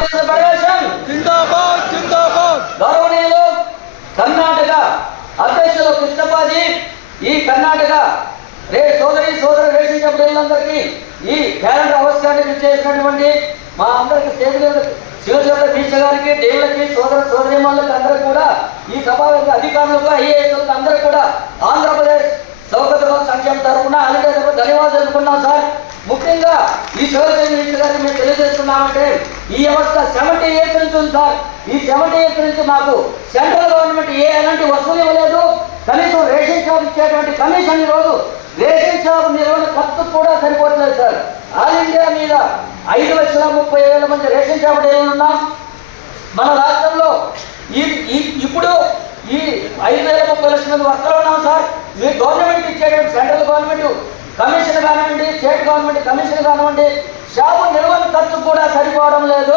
Telugu Desam federation జిందాబాద్ జిందాబాద్. గౌరవనీయులు కర్ణాటక అధ్యక్షులు కృష్ణపాజీ ఈ కర్ణాటక సోదర రేషన్ కంపెనీలందరికీ ఈ క్యాలెండర్ అవసరాన్ని చేసినటువంటి మా అందరికి స్టేజ్ శివచంద్ర దీక్ష గారికి డేళ్లకి సోదరిమణులకు అందరూ కూడా ఈ సభ అధికారులకు ఐఏఎస్లకు అందరూ కూడా ఆంధ్రప్రదేశ్ సౌకర్య సంక్షేమ తరఫున అలాంటి ధన్యవాదాలు తెలుపుకున్నాం సార్. ముఖ్యంగా ఈ శివచంద్ర దీక్ష గారికి మేము తెలియజేస్తున్నామంటే ఈ వ్యవస్థ 70 years నుంచి ఉంది సార్. ఈ 70 years నుంచి మాకు సెంట్రల్ గవర్నమెంట్ ఎలాంటి వసూలు ఇవ్వలేదు. కనీసం రేషన్ షాప్ ఇచ్చేటువంటి కమిషన్ ఈరోజు రేషన్ షాప్ నిర్వహణ ఖర్చు కూడా సరిపోవట్లేదు సార్. ఆల్ ఇండియా మీద 5,30,000 మంది రేషన్ షాప్ డీలర్లు ఉన్నాం. మన రాష్ట్రంలో ఇప్పుడు ఈ 5,30,000 మంది వర్కర్లు ఉన్నాం సార్. మీ గవర్నమెంట్ ఇచ్చేటువంటి సెంట్రల్ గవర్నమెంట్ కమిషన్ కానివ్వండి, స్టేట్ గవర్నమెంట్ కమిషన్ కానివ్వండి, షాపు నిర్వహణ ఖర్చు కూడా సరిపోవడం లేదు.